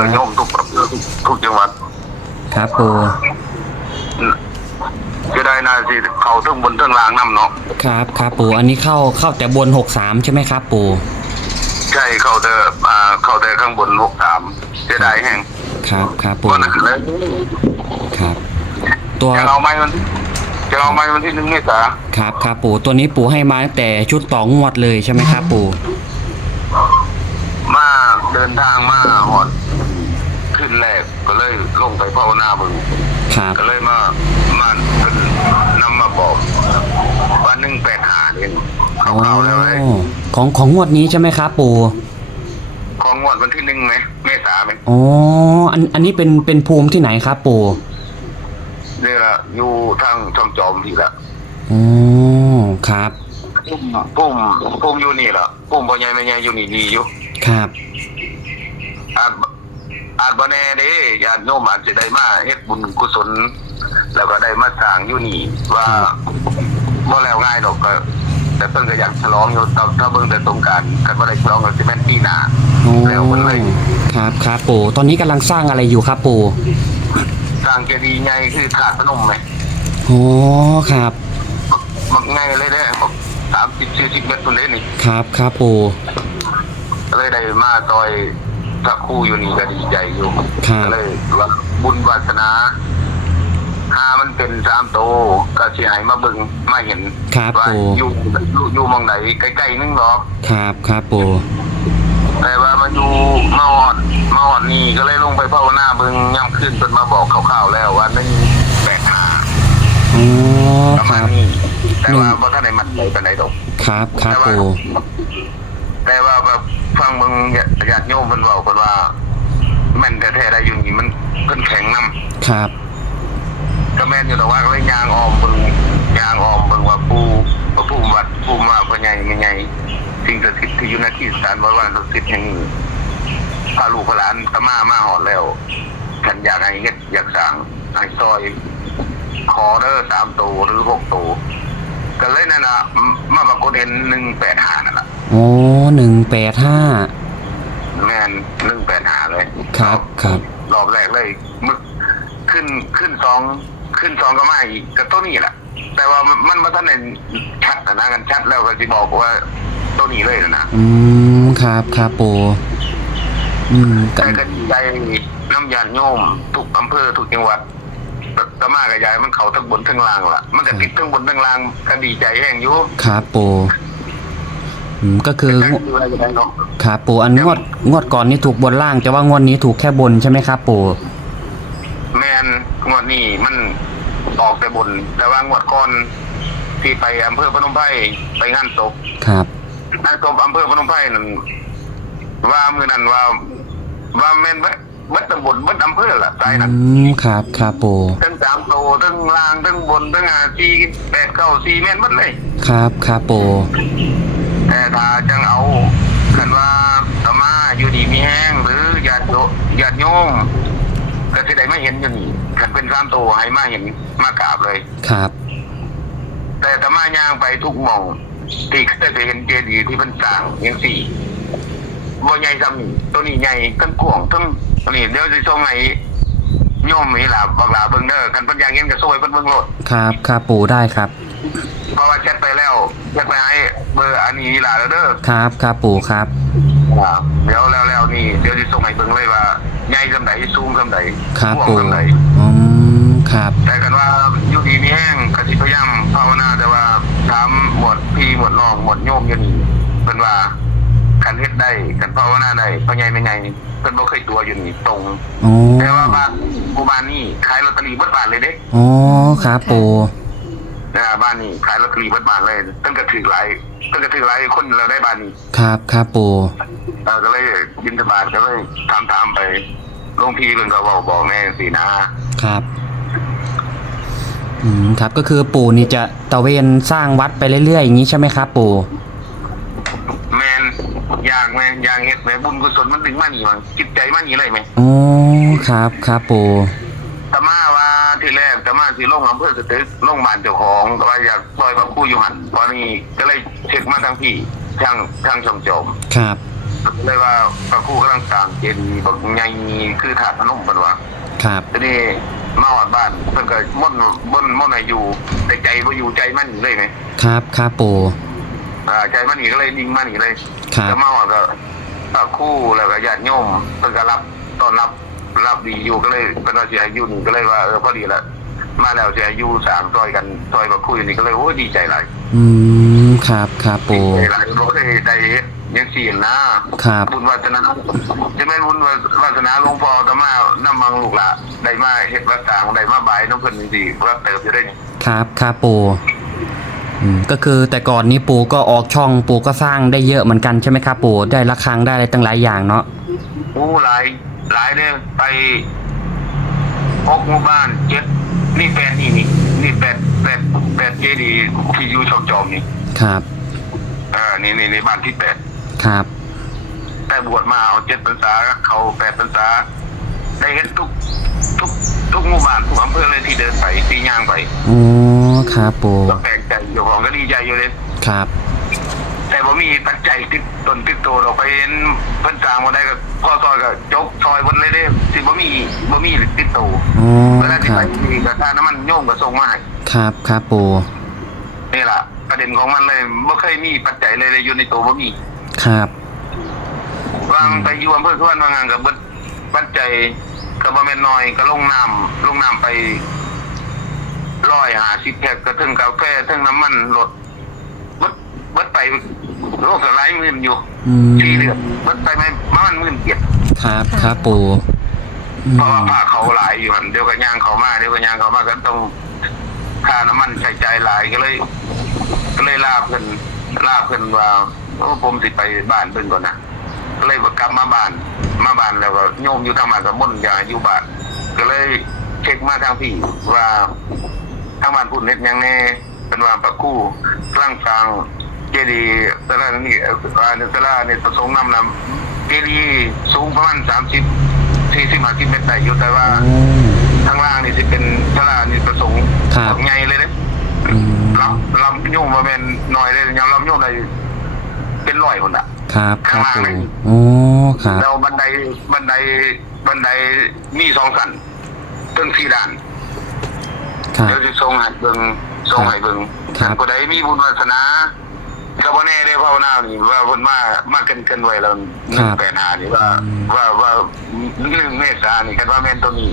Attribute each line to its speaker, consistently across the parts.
Speaker 1: อโยมทุกประเภททุกจังหวัด
Speaker 2: ครับปู่
Speaker 1: จะได้นาสิเขาทั้งบนทั้งล่างน้ำเนาะ
Speaker 2: ครับครับปู่อันนี้เข้าเข้าแต่บนหกสามใช่ไหมครับปู่
Speaker 1: ใช่เขาแต่อ่าเขาแต่ข้างบนหกสามจะได้แห่ง
Speaker 2: ครับครับ
Speaker 1: บ
Speaker 2: ปู่
Speaker 1: นนั้นเลย
Speaker 2: ครับ ตัว
Speaker 1: จะเอาไม้มันจะเอาไม้มันที่หนึ่งเมษา
Speaker 2: ครับครับปู่ตัวนี้ปู่ให้มาตั้งแต่ชุดต่องวดเลยใช่ไหมครับปู่
Speaker 1: มาเดินทางมาหอด ขึ้นแรกก็เลยลงไปภาวนาบึง
Speaker 2: ครับ
Speaker 1: ก็เลยมามาเพิ่นนำมาบอกว่าหนึ่งแปดหาเนี่ย
Speaker 2: โอ้
Speaker 1: เขาๆแล้วเลย
Speaker 2: ของของงวดนี้ใช่ไหมครับปู่
Speaker 1: ของงวดวันที่หนึ่งไหมเมษาไหม
Speaker 2: อ๋ออันอันนี้เป็นเป็นภูมิที่ไหนครับปู่
Speaker 1: นี่ละอยู่ทางช่องจอมทีละ
Speaker 2: อ๋อครับ
Speaker 1: ปุ่มปุ่มปุ่มอยู่นี่ละปุ่มพ่อใหญ่แม่ใหญ่อยู่นี่ดีอยู่
Speaker 2: ครับ
Speaker 1: อาจ อาจบ่แน่เด้ญาติโยมอาจจะได้มาเฮ็ดบุญกุศล แล้วก็ได้มาสร้างอยู่นี่ว่าบ่แล้วง่ายดอกก็แต่เพิ่นก็อยากฉลองอยู่ถ้าถ้าเบิ่งแต่สงกรารคันบ่ได้ฉลองก็สิแม่นปีหน้า
Speaker 2: โอ้
Speaker 1: แล้วมันเลย
Speaker 2: ครับครับปู่ตอนนี้กำลังสร้างอะไรอยู่ครับปู่
Speaker 1: สร้างเจดีย์ใหญ่คือถาดพนมไหม
Speaker 2: โอ้ครับ
Speaker 1: มักง่ายเลยเด้บอก30 40เมตรพุ่นเด้นี่
Speaker 2: ครับครับปู่
Speaker 1: ก็เลยได้มาซอย พระครูอยู่นี่ก็ดีใจอยู่
Speaker 2: ครับ
Speaker 1: ก็เลยว่าบุญวาสนาถ้ามันเป็นสามโตวก็สิให้มาเบิ่งมาเห็น
Speaker 2: ครับ
Speaker 1: ว่า
Speaker 2: ปู่
Speaker 1: อยู่อยู่อยู่หมองไหนใกล้ๆนึงหรอก
Speaker 2: ครับครับปู่
Speaker 1: แต่ว่ามันอยู่มาหอดมาหอดนี่ก็เลยลงไปภาวนาเบิ่งย่ำขึ้นเพิ่นมาบอกคร่าวๆแล้วว่าหนึ่งแปดห้า
Speaker 2: อ๋อ
Speaker 1: ประ
Speaker 2: ค
Speaker 1: มา
Speaker 2: รั
Speaker 1: ณ
Speaker 2: บ
Speaker 1: นี้แต่ว่า
Speaker 2: หนึ่ง
Speaker 1: บ่ทันได้มั่นใจปานใดดอก
Speaker 2: ครับครับ
Speaker 1: แต่ว่า
Speaker 2: ปู่
Speaker 1: แต่ว่าแบบ ฟังเบิ่งญาติโยมเพิ่นเว้าเพิ่นว่า แม่นแท้ๆได้อยู่นี่มันเพิ่นแข็งนํ
Speaker 2: ครับ
Speaker 1: ก็แม่นอยู่แต่ว่าก็เลยยางออมเบิ่งยางออมเบิ่งว่าปู่พระภูมิวัดภูมิว่าพ่อใหญ่แม่ใหญ่สิ่งศักดิ์สิทธิ์ที่อยู่ในที่สถานบริวารศักดิ์สิทธิ์แห่งนี้พาลูกพาหลานตะมามาหอดแล้วฉันอยากให้เฮ็ดอยากสั่งให้ซอยขอเด้อสามตัวหรือหกตัวก็เลยนั่นน่ะมาปรากฏเห็นหนึ่งแปดหานั่นแหละ
Speaker 2: โอ้หนึ่งแปดห้า
Speaker 1: แม่นหนึ่งแปดหาเลย
Speaker 2: ครับครับ
Speaker 1: รอบแรกเลยมึกขึ้นขึ้นสองขึ้นสองก็มาอีกก็ตัวนี้แหละแต่ว่ามันมันมาท่านเห็นชัดนะนะกันชัดแล้วก็จะบอกว่าตัวนี้เลยนะนะ
Speaker 2: อืมครับครับปู่อืมก็
Speaker 1: แต่ก็ดีใจน้ำยานโยมทุกอำเภอทุกจังหวัดตะมากระยายมันเขาทั้งบนทั้งล่างล่ะ มันก็ติดทั้งบนทั้งล่างก็ดีใจแห้งอยู่
Speaker 2: ครับปู่ อืมก็คือ
Speaker 1: แต่ก็ดูอะไรก็ได้เนาะ
Speaker 2: ครับปู่อันงวดงวดก่อนนี้ถูกบนล่างแต่ว่างวดนี้ถูกแค่บนใช่ไหมครับปู่
Speaker 1: แมนงวดนี้มันออกแต่บน แต่ว่างวดก่อนที่ไปอำเภอพนมไพรไปงานศพ
Speaker 2: ครับ
Speaker 1: งานศพอำเภอพนมไพรนั่นว่ามือนั้นว่า ว่าแม่นเบิดเบิดตำบลเบิดอำเภอละสายนั้น
Speaker 2: อืมครับครับปู่
Speaker 1: ทั้งสามโตทั้งล่างทั้งบนทั้งอาซีแปดเก้าสี่แม่นหมดเลย
Speaker 2: ครับครับปู่
Speaker 1: แต่ถ้าจังเอาคันว่าธรรมาอยู่ดีมีแห้งหรือญาติโยญาติโยมก็สิได้มาเห็นอยู่นี่คันเป็นสามโตให้มาเห็นมากราบเลย
Speaker 2: ครับ
Speaker 1: แต่ธรรมาย่างไปทุกหม่องที่เคยไปเห็นเจดีย์ที่มันสร้างอย่างสี่บ่ใหญ่ซ้ำนี่ตัวนี้ใหญ่ทั้งกวางทั้งอันนี้เดี๋ยวสิส่งให้โยมมีหลาบักหลาเบิ่งเด้อกันเพิ่นอยากเห็นก็ส่งให้เพิ่นเบิ่งโลด
Speaker 2: ครับ ครับปู่ได้ครับ
Speaker 1: เพราะว่าแชทไปแล้วแชทไปให้เบอร์อันนี้หลาแล้วเด้อ
Speaker 2: ครับครับปู่ครับ
Speaker 1: อ่าเดี๋ยวแล้วแล้วนี่เดี๋ยวสิส่งให้เบิ่งเลยว่าใหญ่ซำใดสูงซำใด
Speaker 2: ครับ
Speaker 1: กว้าง
Speaker 2: ปู่
Speaker 1: ซำใด
Speaker 2: อืมครับ
Speaker 1: แต่กันว่าอยู่ดีมีแห้งกสิพยายามภาวนาแต่ว่าถามหมวดพี่หมวดน้องหมวดโยมอยู่นี่เพิ่นว่าคันเฮ็ดได้คันภาวนาได้พ่อใหญ่แม่ใหญ่เพิ่นบ่เคยตัวอยู่นี่ตรง
Speaker 2: โอ้
Speaker 1: แต่ว่าบ้านหมู่บ้านนี่ขายลอตเตอรี่เบิดบาทเลยเด้
Speaker 2: โอ้ครับปู่
Speaker 1: นะบ้านนี่ขายลอตเตอรี่เบิดบาทเลยเพิ่นก็ถือหลายเพิ่นก็ถือหลายคนเราได้บ้านนี้
Speaker 2: ครับครับปู่
Speaker 1: เออก็เลยบินทบาทก็เลยถามถามๆไปหลวงพี่เพิ่นก็เว้าบอกแม่สินะ
Speaker 2: ครับ อืมครับก็คือปู่นี่จะตะเวนสร้างวัดไปเรื่อยๆอย่างนี้ใช่ไหมครับ ปู่
Speaker 1: แม่นอยากแม่อยากเฮ็ดแม่บุญกุศลมันดึงมานี่มั้งจิตใจมานี่เลยแม่
Speaker 2: โอ้ครับครับปู่
Speaker 1: ตมาว่าที่แรกต มาสิลงอำเภอสตึกลงบ้านเจ้าของแต่ว่าอยากซอยพระครู่อยู่หันตอนนี้ก็เลยเช็คมาทางพี่ทางทางช่องโจม
Speaker 2: ครับ
Speaker 1: เลยว่าพระครูกำลังสร้างเจดีย์บอกใหญ่คือถาดพนมเพิ่นว่า
Speaker 2: ครับ
Speaker 1: ทีนี้มาหอดบ้านเพิ่นก็ม่นม่นม่นให้อยู่แต่ใจบ่อยู่ใจมันเลยไหม
Speaker 2: ครับครับปู่
Speaker 1: อ่าใจมันนี่ก็เลยนิ่งมันนี่เลย
Speaker 2: ครับ
Speaker 1: ก็มาหอดก็พระครูแล้วก็ญาติโยมเพิ่นก็รับต้อนรับรับดีอยู่ก็เลยเพิ่นว่าสิให้อยู่นี่ก็เลยว่าเออพอดีละ มาแล้วสิให้อยู่สร้างซอยกันซอยพระครูอยู่นี่ก็เลยโอ้ยดีใจหลาย
Speaker 2: อืมครับครับปู่
Speaker 1: หลายบ่เคยได้เฮ็ดยังสี่นะครับบุญวาสนาจะไม่นบุญวาสนาหลวงพ่อแตมานำมังลูกหละได้มาเฮ็ดวัดต่างได้มาบายน้ำเพิ่นจังซี่ว่าเติบจะได้
Speaker 2: ครับครับปู่อืมก็คือแต่ก่อนนี้ปู่ก็ออกช่องปู่ก็สร้างได้เยอะเหมือนกันใช่ไหมครับปู่ได้ระฆังได้อะไรตั้งหลายอย่างเนาะ
Speaker 1: โอ้หลายหลายเด้อไปหกหมู่บ้านเจ็ด นี่แปดนี่นี่นี่แปดแปดแปดเจดีย์ที่อยู่ช่องจอมนี่
Speaker 2: ครับ
Speaker 1: เออนี่นี่ในบ้านที่แปด
Speaker 2: ครับ
Speaker 1: แต่บวชมาเอาเจ็ดพรรษาเขาแปดพรรษา ได้เห็นทุกทุกทุกหมู่บ้านทุกอำเภอเลยที่เดินไปที่ย่างไป
Speaker 2: อ๋อครับปู่
Speaker 1: ก็แปลกใจเจ้าของก็ดีใจอยู่เลย
Speaker 2: ครับ
Speaker 1: แต่ผมมีปัจจัยติดตนติดตัวเราไปเห็นเพิ่นสร้างมาได้ก็พ่อซอยก็จกซอยบนเลยเด้ที่บ่มีบ่มีติดตัว
Speaker 2: อ๋อ
Speaker 1: เวลา
Speaker 2: ค
Speaker 1: ที่
Speaker 2: รั
Speaker 1: ไป
Speaker 2: บ
Speaker 1: ที่ก็ค่าน้ำมันโยมก็ส่งมาให้
Speaker 2: ครับครับปู่
Speaker 1: นี่ล่ะประเด็นของมันเลยบ่เคยมีปัจจัยเลยเลยอยู่ในตัวบ่มี
Speaker 2: ครับ
Speaker 1: วางไปอยู่อำเภอสุวรรณวางงานกับเบิดปัจจัยก็บ่แม่นน้อยก็ลงน้ำลงน้ำไป150แพ็คก็ถึงกาแฟถึงน้ำมันรถเบิดเบิดไป โลกละหลายหมื่นอยู่
Speaker 2: อืม
Speaker 1: ที่เดือนเบิดไปไม่ประมาณหมื่นเจ็ด
Speaker 2: ครับครับปู่อืม
Speaker 1: เพราะว่าผ้าเขาหลายอยู่หันเดี๋ยวก็ย่างเขามาเดี๋ยวก็ย่างเขามาก็ต้องค่าน้ำมันใช้จ่ายหลายก็เลย ก็เลยลาเพิ่นลาเพิ่นว่าโอ้ผมสิไปบ้านเพิ่นก่อนนะก็เลยกลับมาบ้าน มาบ้านแล้วก็โยมอยู่ทางบ้านก็ม่นอย่าอยู่บ้าน ก็เลยเช็คมาทางพี่ว่าทางบ้านพูดเน็ตหยังแน่เป็นว่าปะกู้ร่างกลาง เจดีย์สลานี่เอ่ออ่าสลาเนี่ยประสงค์นำนำเจดีย์สูงประมาณสามสิบสี่สิบห้าสิบเมตรได้อยู่แต่ว่า
Speaker 2: อ๋อ
Speaker 1: ข้างล่างนี่สิเป็นสลานี่ประสงค์
Speaker 2: ครับ
Speaker 1: ใหญ่เลยเด้
Speaker 2: อืม
Speaker 1: ลำลำโยมมาเป็นหน่อยเลยยังลำโยมได้เป็นร้อยคนอะ
Speaker 2: ครับครับ
Speaker 1: ข้างล่าง
Speaker 2: ปู่
Speaker 1: เลย
Speaker 2: อ๋อครับ
Speaker 1: แล้วบันไดบันไดบันไดมีสองขั้นตึงสี่ด่าน
Speaker 2: ครับ
Speaker 1: เดี๋ยวจะส่งให้เบิ่งส่งให้เบิ่ง
Speaker 2: ครับ
Speaker 1: ผู้ใดมีบุญวาสนา ก็บ่แน่ได้ภาวนานี่ว่าเพิ่นมามาเกินเกินไว้แล้ว185นี่ว่าว่าว่า1เมษายนนี่คันว่าแม่นตัวนี้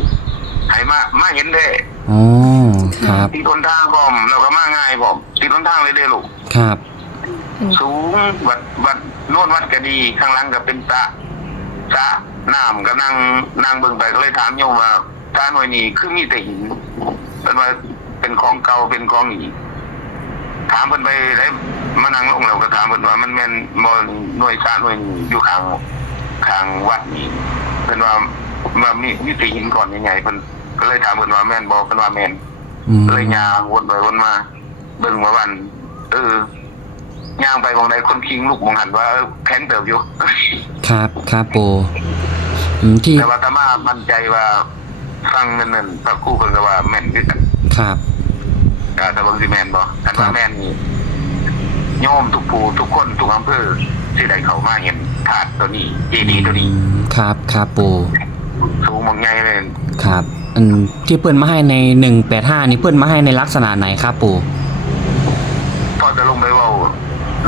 Speaker 1: ให้มามาเห็นเด้
Speaker 2: อ๋อครับ
Speaker 1: ที่คนทางพร้อมแล้วก็มาง่ายพร้อมที่คนทางเลยเด้ลูก
Speaker 2: ครับ
Speaker 1: สูงวัดวัดโน่นวัดก็ดีข้างหลังก็เป็นสระสระน้ำก็นั่งนั่งเบิ่งไปก็เลยถามโยมว่าตาหน่วยนี้คือมีแต่หินเป็นว่าเป็นของเก่าเป็นของหนี ถามเพิ่นไปได้มานั่งลงแล้วก็ถามเพิ่นว่ามันแม่นบ่หน่วยสระหน่วยนี้อยู่ข้างข้างวัดนี้เพิ่นว่าว่ามีมีแต่หินก่อนใหญ่ๆเพิ่นก็เลยถามเพิ่นว่าแม่นบ่เพิ่นว่าแม่น
Speaker 2: อืม
Speaker 1: เลยย่างวนไปวนมาเบิ่งมาวันเออย่างไปมองใดคนคิงลูกมองหันว่าเออแข็งเติบอยู่
Speaker 2: ครับครับปู่อืมที่
Speaker 1: แต่ว่าตามามั่นใจว่าฟังนั่นนั่นพระครู่เพิ่นก็ว่าแม่นคือกัน
Speaker 2: ครับ
Speaker 1: อ่าแต่บางสิแม่นบ่คันว่าแม่นนี่โยมทุกผู้ทุกคนทุกอำเภอที่ได้เข้ามาเห็นถาดตัวนี้เจดีย์ตัวนี้
Speaker 2: อืมครับครับปู่
Speaker 1: สูงบางใหญ่เลย
Speaker 2: ครับอืมที่เพื่อนมาให้ในหนึ่งแปดห้านี่เพื่อนมาให้ในลักษณะไหนครับปู่
Speaker 1: พอจะลงไปเว้า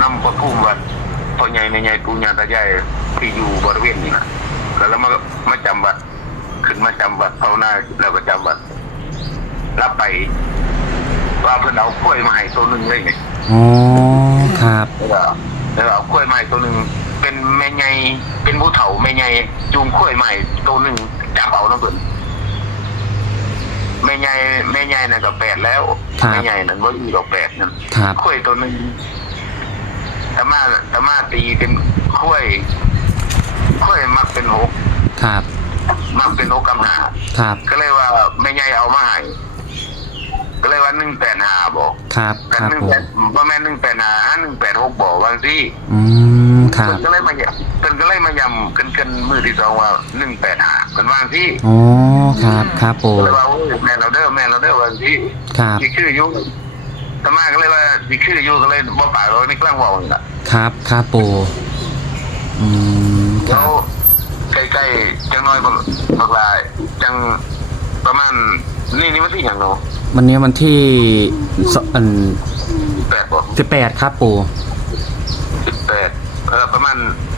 Speaker 1: นำพระภูมิวัดพ่อใหญ่แม่ใหญ่ปู่ย่าตายายที่อยู่บริเวณนี้น่ะแล้วมามาจำวัด ขึ้นมาจำวัดภาวนาแล้วก็จำวัดรับไป ว่าเพิ่นเอากล้วยมาให้ตัวหนึงเลยไง
Speaker 2: อ๋อครับ
Speaker 1: แล้วก็แล้วก็เอากล้วยมาให้ตัวหนึงเป็นแม่ใหญ่เป็นผู้เฒ่าแม่ใหญ่จูงกล้วยมาให้ตัวหนึงจับเอาน้ำเพิ่นแม่ใหญ่แม่ใหญ่น่ะก็แปดแล้วแม่ใหญ่นั่นบ่อยู่ดอกแปดนั่น
Speaker 2: ครับ
Speaker 1: กล้วยตัวหนึงตามาตามาตีเป็นกล้วยกล้วยมักเป็นหก
Speaker 2: ครับ
Speaker 1: มักเป็นหกกำหา
Speaker 2: ครับ
Speaker 1: ก็เลยว่าแม่ใหญ่เอามาให้ ก็เลยว่าหนึ่งแปดห้าบอก
Speaker 2: ครับ
Speaker 1: แต่
Speaker 2: ครับ
Speaker 1: หนึ่ง
Speaker 2: ปู่
Speaker 1: แปดว่าแม่หนึ่งแปดห้าหนึ่งแปดหกบอกว่าสิ
Speaker 2: อืมครั
Speaker 1: เพิ่
Speaker 2: บ
Speaker 1: นก็เลยมาย้ำเพิ่นก็เลยมายำกันกันมือที่สองว่าหนึ่งแปดห้าเป็นว่างที่
Speaker 2: อ๋อครับครับปู่
Speaker 1: ก็เลยว่าโอ้ยแม่เราเด้อแม่เราเด้อว่าสิ
Speaker 2: ครับ
Speaker 1: สิชื่ออยุธรรมาก็เลยว่าสิชื่ออยุก็เลยบ่ปากเราในกลางเว่านี่ล่ะ
Speaker 2: ครับครับปู่อืมค
Speaker 1: แล้
Speaker 2: รับ
Speaker 1: วใกล้ๆจังน้อยบักบักหลายจังประมาณ นี่นี่มันที่อย่างเนาะ
Speaker 2: วันนี้วันที่สอัน
Speaker 1: แปดบ่
Speaker 2: สิบแปดครับปู่
Speaker 1: สิบแปดเออประมาณ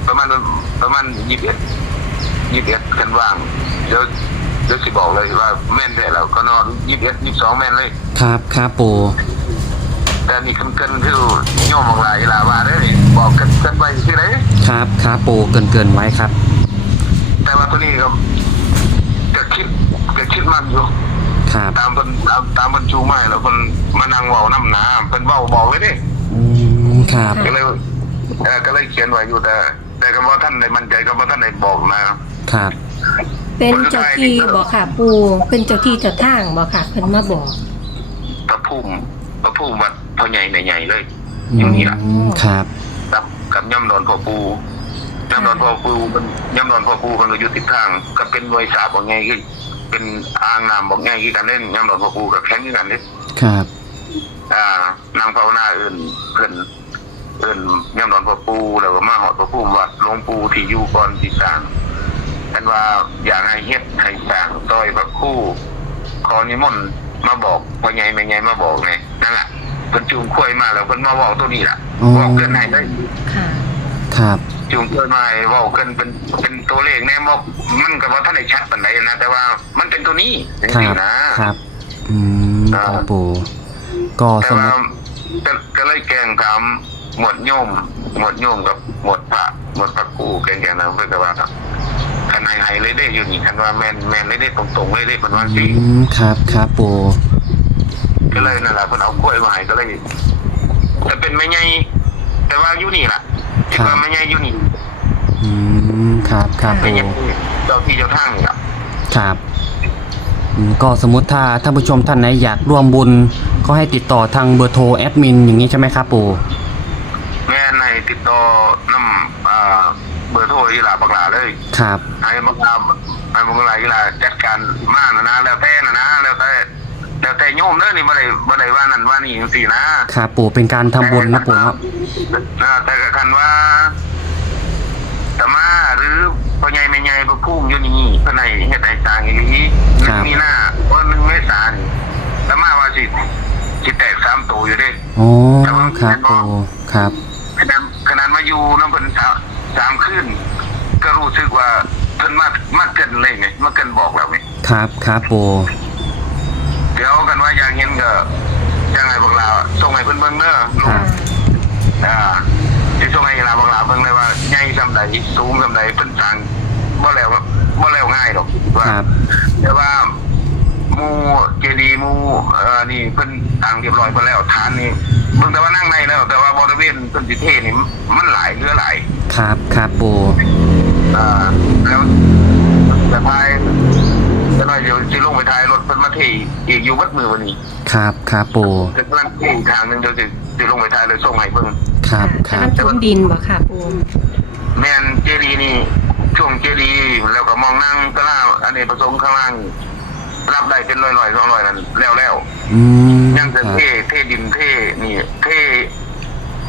Speaker 1: ประมาณประมาณยี่สิบเอ็ดยี่สิบเอ็ดกันว่างเดี๋ยวเดี๋ยวสิบอกเลยว่าแม่นแต่แล้วก็นอนยี่สิบเอ็ดยี่สิบสองแม่นเลย
Speaker 2: ครับครับปู่
Speaker 1: แต่นี่กันกันคือโยมบักหลายลาว่าได้อนี่บอกกันกันไปที่ไหน
Speaker 2: ครับครับปู่เกินเกินไว้ครับ
Speaker 1: แต่ว่าตัวนี้ก็ก็คิดก็คิดมันอยู่
Speaker 2: ครับ
Speaker 1: ตามเพิ่นตามตามเพิ่นจูไม้แล้วเพิ่นมานั่งเว้าน้ำหนาเพิ่นเว้าบอกเลยเด้
Speaker 2: อืมครับ
Speaker 1: ก็เลยเออก็เลยเขียนไว้อยู่แต่ แต่ก็บ่ท่านได้มั่นใจก็บ่ท่านได้บอกนะ
Speaker 2: ครับ
Speaker 3: เป็นเจ้าที่บอกค่ะ ปูเป็นเจ้าที่เจ้าทางบอกค่ะเพิ่นมาบอก
Speaker 1: พระภูมิพระภูมิวัดพ่อใหญ่ใหญ่ๆเลย
Speaker 2: อื
Speaker 1: อยู่นี่ล่ะ
Speaker 2: มครับ
Speaker 1: กับกับย่ำดอนพ่อปูย่ำดอนพ่อปูมันย่ำดอนพ่อปูมันก็อยู่ทิศทางก็เป็นหน่วยสาบบอกไงคือ เป็นอ่างน้ำบอกไงคือกันเล่นย่ำดอนพ่อปูกับแข็งคือกันเด้
Speaker 2: ครับ
Speaker 1: อ่านางภาวนาอื่นเพิ่นเพิ่นย่ำนอนพ่อปู่แล้วก็มาหอดพ่อปู่วัดหลวงปู่ที่อยู่ก่อนที่สร้างกันว่าอยากให้เฮ็ดให้สร้างซอยพระครู่ขอนิมนต์มาบอกว่าไงไม่ไงมาบอกไงนั่นแหละเพิ่นจูงควยมาแล้วเพิ่นมาบอกตัวนี้ล่ะ
Speaker 2: อ๋อ
Speaker 1: บอกเกินให้เลย
Speaker 3: ค่ะ
Speaker 2: ครับ
Speaker 1: จูงควยมาให้เว้าเกินเป็นเป็นตัวเลขแน่บอกมันก็บ่ทันได้ชัดปานใดนะแต่ว่ามันเป็นตัวนี้จัง
Speaker 2: ครั
Speaker 1: ซี่
Speaker 2: บ
Speaker 1: นะ ครับ
Speaker 2: อืมครับปู่ก็
Speaker 1: แต่
Speaker 2: สมม
Speaker 1: ว่า
Speaker 2: ติ
Speaker 1: ก็ก็เลยแกล้งถามหมวดโยม หมวดโยมกับหมวดพระหมวดพระครูแกล้งแกนะเพื่อจะว่าครับคันไหนไหเลยได้อยู่นี่คันว่าแมนแมนเลยได้ตรงๆเลยได้เป็นว่าสิ
Speaker 2: อืมครับครับปู่
Speaker 1: ก็เลยนั่นแหละเพิ่นเอากล้วยมาให้ก็เลยจะเป็นไม่ใหญ่แต่ว่าอยู่นี่ล่ะ คิดว่าไม่ใหญ่อยู่นี่
Speaker 2: อืมครับครับ
Speaker 1: ไม่
Speaker 2: ปู่
Speaker 1: ใหญ่เจ้าที่เจ้าทางนี่ล่ะ
Speaker 2: ครับอืมก็สมมติถ้าท่านผู้ชมท่านไหนอยากร่วมบุญ ก็ให้ติดต่อทางเบอร์โทรแอดมินอย่างนี้ใช่ไหมครับปู่
Speaker 1: แม่ในติดต่อนำอ่าเบอร์โทรอีหลาบักหลาเลย
Speaker 2: ครับ
Speaker 1: ให้บักลาให้บักลาอีหลาจัดการมานะนะแล้วแต่นะนะแล้วแต่ แล้วแต่โยมเด้อนี่บ่ได้บ่ได้ว่านั่นว่านี่จังซี่นะครับ
Speaker 2: ปู่เป็นการทำบุญนะปู่เนาะ
Speaker 1: แต่แต่ก็คันว่าตะมาหรือพ่อใหญ่แม่ใหญ่พระภูมิอยู่นี่เพิ่นให้เฮ็ดให้สร้างอีหลีหนึ่งมีหน้าเพราะหนึ่งเมษายนนี่ตะมาว่าสิสิแตกสามตัวอยู่เด้
Speaker 2: โอ้ครับปู่ครับ
Speaker 1: ขนาดขนาดมาอยู่น้ำเพิ่นสามสามคืนก็รู้สึกว่าเพิ่นมามาเกินเลยไงมาเกินบอกแล้วไง
Speaker 2: ครับครับปู่
Speaker 1: เดี๋ยวกันว่าอย่างเห็นก็ยังไงพวกเราส่งให้เพิ่นเบิ่งเด้อลู
Speaker 2: ครั
Speaker 1: ก
Speaker 2: บ
Speaker 1: อ่าสิส่งให้ลาพวกเราเบิ่งเลยว่าใหญ่ซำใดสูงซำใดเพิ่นสร้างบ่แล้วบ่แล้วง่ายหรอกว่า
Speaker 2: ครับ
Speaker 1: แต่ว่าหมู่เจดีย์หมู่เอ่อนี่เพิ่นตั้งเรียบร้อยไปแล้วฐานนี่เบิ่งแต่ว่านั่งในแล้ว แต่ว่าบริเวณเพิ่นสิเทนี่มันหลายเหลือหลาย
Speaker 2: ครับครับปู่
Speaker 1: อ่าแล้วจะพาย จะหน่อยเดี๋ยวจะลงไปทายรถเพิ่นมาเทอีกอยู่วัดมือวันนี้
Speaker 2: ครับครับปู่
Speaker 1: จะกำลังเทอีกทางหนึงเดี๋ยวจะจะลงไปทายเลยส่งให้เบิ่ง
Speaker 2: ครับค
Speaker 3: ค่ะ
Speaker 2: รับ
Speaker 3: กำลังถมดินบอกค่ะปู
Speaker 1: แม่นเจดีย์นี่ช่วงเจดีย์แล้วก็มองนั่งก็ล่าอันนี้ผสมข้างล่าง รับได้เป็นร้อยๆสองร้อยนั่นแล้วแล้ว
Speaker 2: อืม
Speaker 1: ยัง
Speaker 2: ค
Speaker 1: จะ
Speaker 2: รับ
Speaker 1: เทเทดินเทนี่เท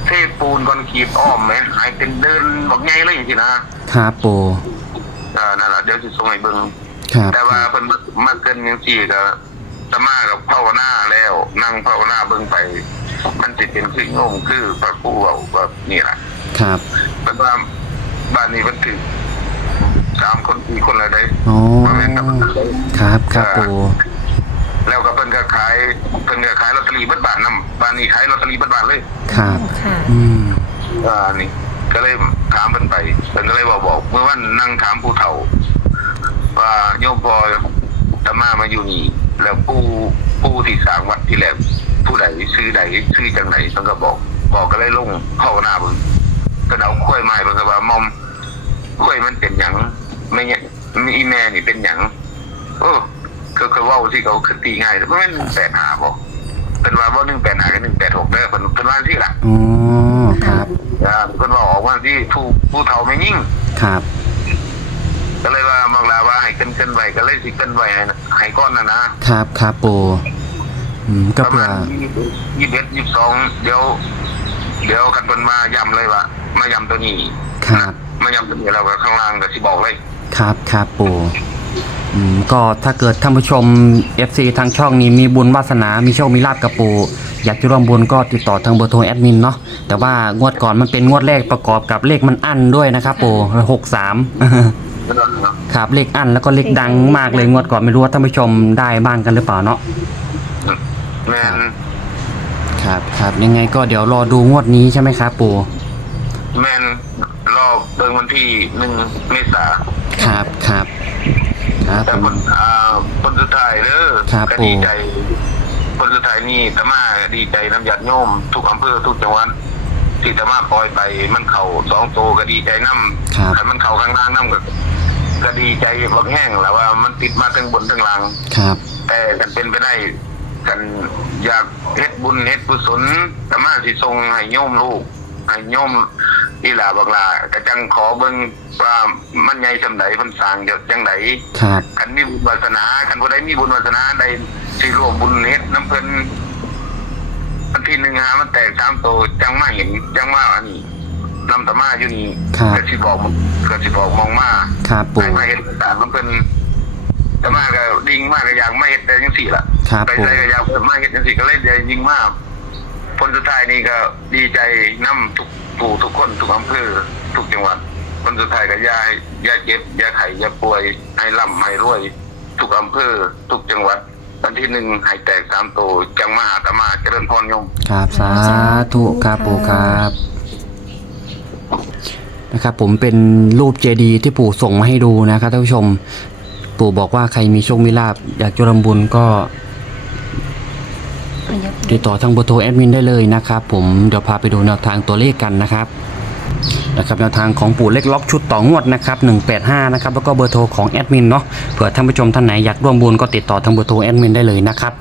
Speaker 1: เทปูนคอนกรีตอ้อมไหมหายเป็นเดินบอกไงเลยสินะครับ
Speaker 2: ปู่
Speaker 1: เออนั่นแหละเดี๋ยวจะส่งให้เบิ่ง
Speaker 2: ครับ
Speaker 1: แต่ว่าเพิ่นมาเกินยังสี่ก็จะมากับภาวนาแล้ว นั่งภาวนาเบิ่งไป มันสิเป็นคือโงงคือพระครูเว้าแบบนี่แหละ
Speaker 2: ครับ
Speaker 1: เพิ่นว่าบ้านนี้เพิ่นถึงสามคนสี่คนอะไรได้
Speaker 2: โอ้
Speaker 1: บ่แม่นธรรมดาเลย
Speaker 2: ครับครับปู่
Speaker 1: แล้วก็เพิ่นก็ขายเพิ่นก็ขายลอตเตอรี่เบิดบาทนํบ้านนี้ขายลอตเตอรี่เบิดบาทเลย
Speaker 2: ครับ
Speaker 3: ค่ะ
Speaker 2: อืม
Speaker 1: อ่านี่ ก็เลยถามเพิ่นไปเพิ่นก็เลยบอกบอก เมื่อวันนั่งถามผู้เฒ่า ว่าโยมพอตมามาอยู่นี่ แล้วผู้ผู้ที่สร้างวัดที่แรกผู้ใดชื่อใดชื่อจังไหนเพิ่นก็บอก บอกก็เลยลงภาวนาเพิ่นก็เอาข้วยไม้เพิ่นก็ว่ามอมข้วยมันเป็นหยังไม่เนี่ยอีแม่นี่เป็นหยังโอ้ก็ก็เว้าที่เขาคือตีง่ายแต่บ่แม่น185บ่เป็นว่าบ่185กับ186เด้อเพิ่นเพิ่นว่าจังซี่ล่ะ
Speaker 2: โอ้ครับ
Speaker 1: อ่าเพิ่นว่าออกว่าที่ผู้ผู้เฒ่าไม่ยิ่ง
Speaker 2: ครับ
Speaker 1: ก็เลยว่าบางลาว่าให้เกินเกินไว้ก็เลยสิเกินไว้ให้ให้ก้อนนะนะครับ
Speaker 2: ครับปู่อืมก็
Speaker 1: ประ
Speaker 2: เพื่
Speaker 1: มา
Speaker 2: อ
Speaker 1: ณยี่สิบเอ็ดยี่สิบสองเดี๋ยว เดี๋ยวกันเพิ่นมาย้ำเลยว่ามายำตัวนี้
Speaker 2: ครับ
Speaker 1: มายำตัวนี้เราก็ข้างล่างก็สิบอกเลย
Speaker 2: ครับครับปู่อืมก็ถ้าเกิดท่านผู้ชม FC ทางช่องนี้มีบุญวาสนา มีโชคมีลาบกับปู่อยากจะร่วมบุญก็ติดต่อทางเบอร์โทรแอดมินเนาะแต่ว่างวดก่อนมันเป็นงวดแรกประกอบกับเลขมันอั้นด้วยนะครับปู่หกสาม ครับเลขอั้นแล้วก็เลขดังมากเลยงวดก่อนไม่รู้ว่าท่านผู้ชมได้บ้างกันหรือเปล่าเนาะ
Speaker 1: แมน
Speaker 2: ครับครับยังไงก็เดี๋ยวรอดูงวดนี้ใช่ไหมครับปู่
Speaker 1: แมนรอบเดือนวันที่หนึ่งเมษา
Speaker 2: ครับครับครับ
Speaker 1: แต่
Speaker 2: ผ
Speaker 1: ค
Speaker 2: ม
Speaker 1: นอ่าคนสุดท้ายเด้อ
Speaker 2: ครับ
Speaker 1: ก็
Speaker 2: ปู่
Speaker 1: ดีใจคนสุดท้ายนี่ตะมาดีใจน้ำยัดโยม ทุกอำเภอทุกจังหวัดที่ตะมาปล่อยไปมันเข่าสองโตก็ดีใจน้ำ
Speaker 2: ครับ
Speaker 1: ถ้ามันเข่าข้างล่างน้ำก็ ก็ดีใจบักแห้งแล้วว่ามันติดมาทั้งบนทั้งล่าง
Speaker 2: ครับ
Speaker 1: แต่กันเป็นไปได้กันอยากเฮ็ดบุญเฮ็ดกุศลสามารถสิทรงให้โยมลูกให้โยมอีหลาบักหลาก็จังขอเบิ่งว่ามันใหญ่สำใดเพิ่นสร้างเดี๋ยวจังได
Speaker 2: ครับ
Speaker 1: คันมีบุญวาสนาคันผู้ใดมีบุญวาสนาใดสิร่วมบุญเฮ็ดน้ำเพิ่นอันที่หนึ่งหามันแตกสามโตวจังมาเห็นจังมาอันนี้ นำตะมาอยู่นี่
Speaker 2: ครับ
Speaker 1: ก็สิบอกก็สิบอกมองมา
Speaker 2: ครับปู่
Speaker 1: ให้มาเห็นสารมันเป็นแต่มากก็ดิ่งมากก็อยากไม่เห็นแต่ยังสี่ละ
Speaker 2: ครับ
Speaker 1: ไป
Speaker 2: ปู่
Speaker 1: ใส่ก็อยากมาเห็นยังสี่ก็เลยเดียวยิงมากผลสุดท้ายนี่ก็ดีใจน้ำทุกผู้ทุกคนทุกอำเภอทุกจังหวัดผลสุดท้ายก็อยาอยาเจ็บอยาไข้อยาป่วยให้ร่ำให้รวย ทุกอำเภอทุกจังหวัดวันที่หนึ่งให้แตกสามโตวจังมหาตมาเจริญพรโยม
Speaker 2: ครับสาธุครับปู่ครับ นะครับผมเป็นรูปเจดีย์ที่ปู่ส่งมาให้ดูนะครับท่านผู้ชม ปู่บอกว่าใครมีโชคมีลาบอยากจะรำบุญก็ติดต่อทางเบอร์โทรแอดมินได้เลยนะครับผมเดี๋ยวพาไปดูแนวทางตัวเลขกันนะครับนะครับแนวทางของปู่เลขล็อกชุดต่องวดนะครับ185นะครับแล้วก็เบอร์โทรของแอดมินเนาะเผื่อท่านผู้ชมท่านไหนอยากร่วมบุญก็ติดต่อทางเบอร์โทรแอดมินได้เลยนะครับ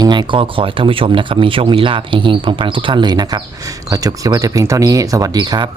Speaker 2: ยังไงก็ขอให้ท่านผู้ชมนะครับมีโชคมีลาบเฮงๆปังๆทุกท่านเลยนะครับขอจบคลิปไว้แต่เพียงเท่านี้สวัสดีครับ